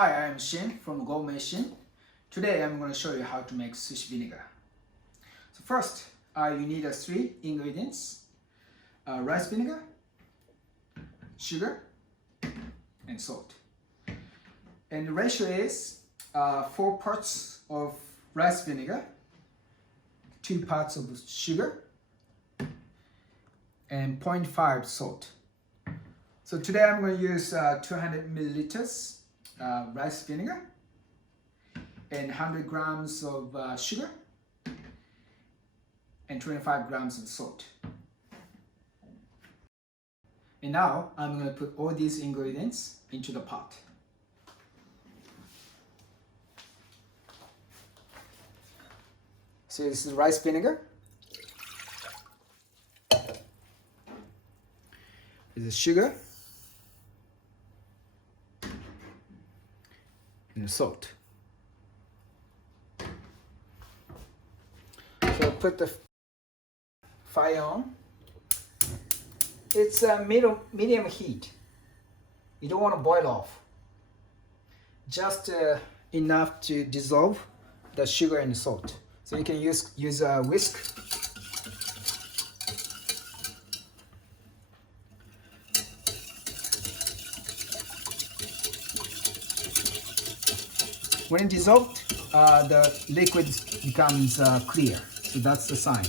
Hi, I'm Shin from Gourmet Shin. Today I'm going to show you how to make sushi vinegar. So first, you need 3 ingredients: rice vinegar, sugar, and salt. And the ratio is 4 parts of rice vinegar, 2 parts of sugar, and 0.5 salt. So today I'm going to use 200 milliliters rice vinegar and 100 grams of sugar and 25 grams of salt. And now I'm going to put all these ingredients into the pot. So this is rice vinegar. This is sugar. And salt. So put the fire on. It's a medium heat. You don't want to boil off. Just enough to dissolve the sugar and salt. So you can use a whisk. When it dissolved, the liquid becomes clear. So that's the sign.